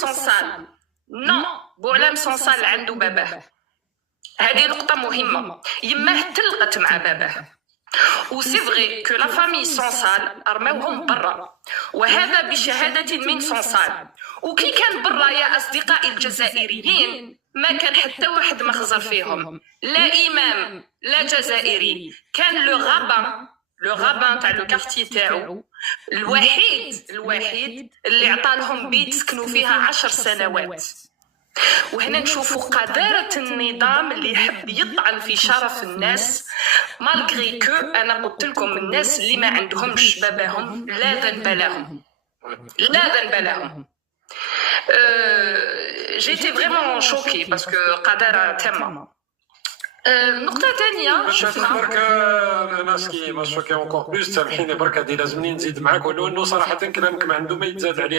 سونسال نو، بوعلام سونسال عنده باباه. هذه نقطة مهمة. يماه تلقت مع باباه. وسي فغي كو لا فامي سونسال رماوهم برا، وهذا بشهادة من سونسال. وكي كان برا يا أصدقائي الجزائريين ما كان حتى واحد مخزر فيهم، لا إمام لا جزائري. كان لو غابان تاع لو كارتي تاعو الوحيد اللي عطالهم بيت سكنوا فيها 10 سنوات. وهنا نشوفوا قذارة النظام اللي يحب يطعن في شرف الناس، مالغري كو انا قلت لكم الناس اللي ما عندهمش باباهم لا ذنب لهم، لا ذنب لهم. جيتي فريمون شوكي باسكو قذارة تامة. نقطة ثانية شفنا برك الناس كي شوكي اونكور بلوس. سامحيني برك هادي لازمني نزيد معاك، ولو انه صراحة كلامك ما عنده ما يتزاد عليه.